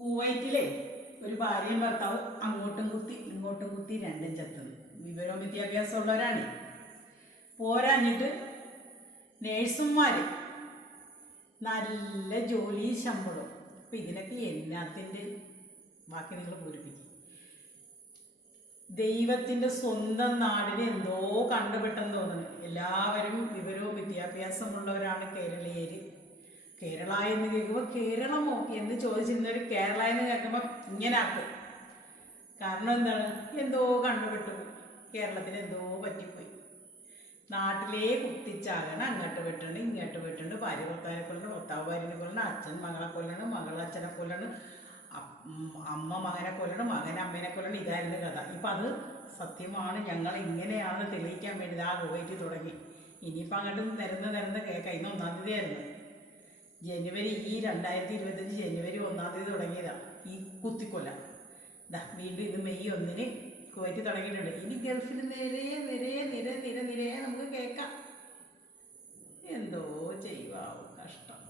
കുവൈറ്റിലെ ഒരു ഭാര്യയും ഭർത്താവ് അങ്ങോട്ടും കുത്തി രണ്ടും ചത്തത്. വിവരവും വിദ്യാഭ്യാസം ഉള്ളവരാണ്. പോരാഞ്ഞിട്ട് നേഴ്സുമാർ നല്ല ജോലി ശമ്പളം. അപ്പം ഇതിനൊക്കെ എന്നാത്തിൻ്റെ ബാക്കി നിങ്ങൾ പൂരിപ്പിക്കും. ദൈവത്തിൻ്റെ സ്വന്തം നാടിന് എന്തോ കണ്ടുപെട്ടെന്ന് തോന്നുന്നു. എല്ലാവരും വിവരവും വിദ്യാഭ്യാസമുള്ളവരാണ് കേരളീയർ. കേരള എന്ന് കേൾക്കുമ്പോൾ കേരളമോ എന്ന് ചോദിച്ചിരുന്നവർ കേരള എന്ന് കേൾക്കുമ്പോൾ ഇങ്ങനെ ആക്കും. കാരണം എന്താണ്? എന്തോ കണ്ടുപെട്ടു, കേരളത്തിന് എന്തോ പറ്റിപ്പോയി. നാട്ടിലേ കുത്തിച്ചാകണം, അങ്ങോട്ട് വെട്ടുണ്ട് ഇങ്ങോട്ട് വെട്ടുണ്ട്, ഭാര്യ ഭർത്താവിനെ കൊല്ലണം, ഭർത്താവ് ഭാര്യനെ കൊല്ലണം, അച്ഛൻ മകളെ കൊല്ലണം, മകൾ അച്ഛനെ കൊല്ലണം, അമ്മ മകനെ കൊല്ലണം, മകൻ അമ്മേനെ കൊല്ലണം. ഇതായിരുന്നു കഥ. ഇപ്പം അത് സത്യമാണ്, ഞങ്ങൾ ഇങ്ങനെയാണ് തെളിയിക്കാൻ വേണ്ടി ആ കുവൈറ്റ് തുടങ്ങി. ഇനിയിപ്പോൾ അങ്ങോട്ട് നിരന്ന് കേൾക്കാം. ഇന്ന് 1-ാം തീയതിയായിരുന്നു. ജനുവരി 2025 ജനുവരി 1-ാം തീയതി തുടങ്ങിയതാണ് ഈ കുത്തിക്കൊല്ല. വീണ്ടും ഇത് മെയ് 1-ന് കുവൈറ്റ് തുടങ്ങിയിട്ടുണ്ട്. ഇനി ഗൾഫിൽ നിരയെ നമുക്ക് കേൾക്കാം. എന്തോ ചെയ്യുവാവും, കഷ്ടം.